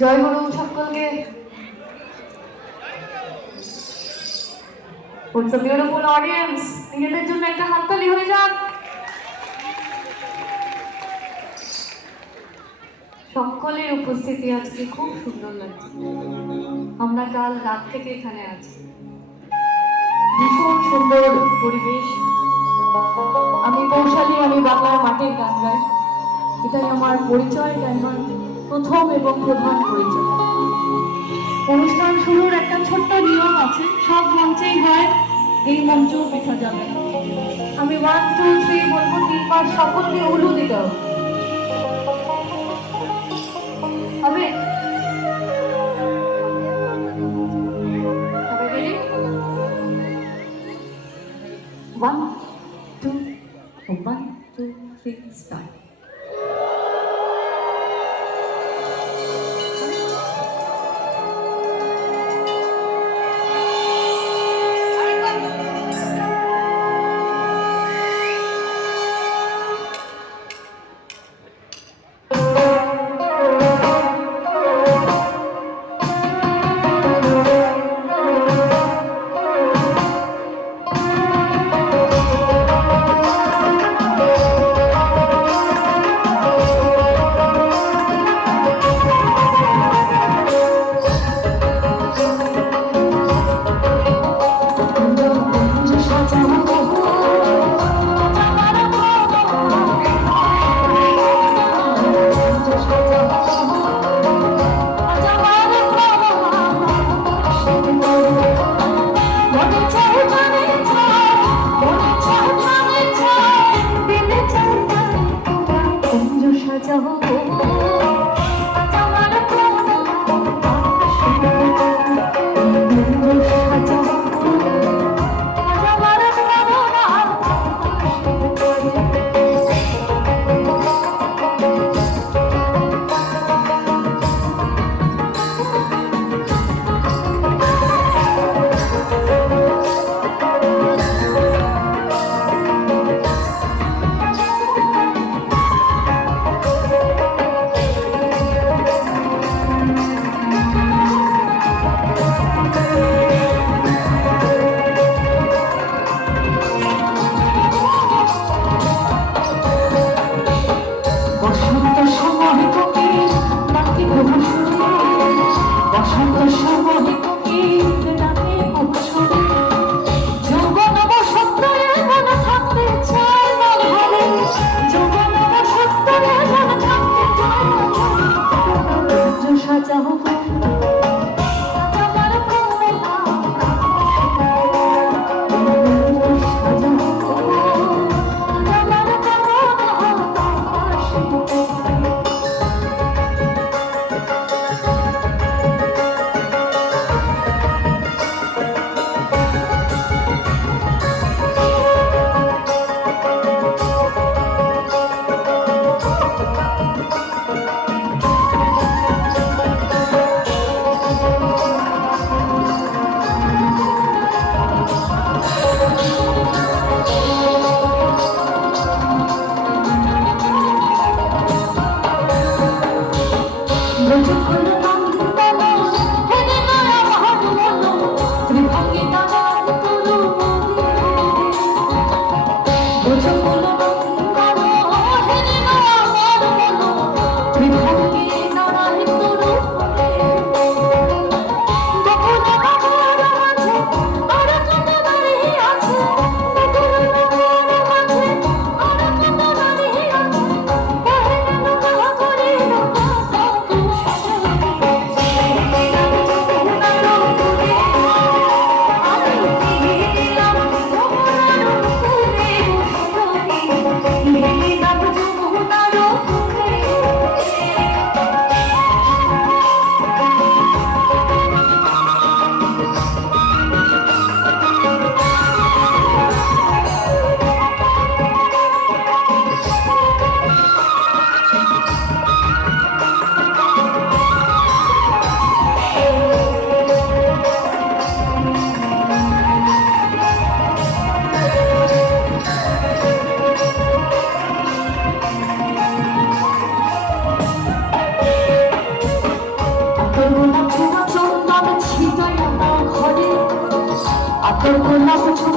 জয় গুরু সকলকে। What's a beautiful audience? নিজেদের জন্য একটা হাততালি হয়ে যাক। সকলের উপস্থিতি আজকে খুব সুন্দর লাগছে। আমরা কাল রাত থেকে এখানে আছি, ভীষণ সুন্দর পরিবেশ। আমি পৌশালী, আমি বাংলার মাটির গান গাই। এটাই আমার পরিচয়, এটাই আমার প্রথম এবং প্রধান পরিচয়। অনুষ্ঠান শুরুর একটা ছোট্ট নিয়ম আছে, সব মঞ্চেই হয়, এই মঞ্চেও লেখা যাবে না। আমি 1 2 3 বলবো, 3 বার সকলকে উলু দিতে হবে। 1 2 1 2 3 start. তোর কন্যা কিছু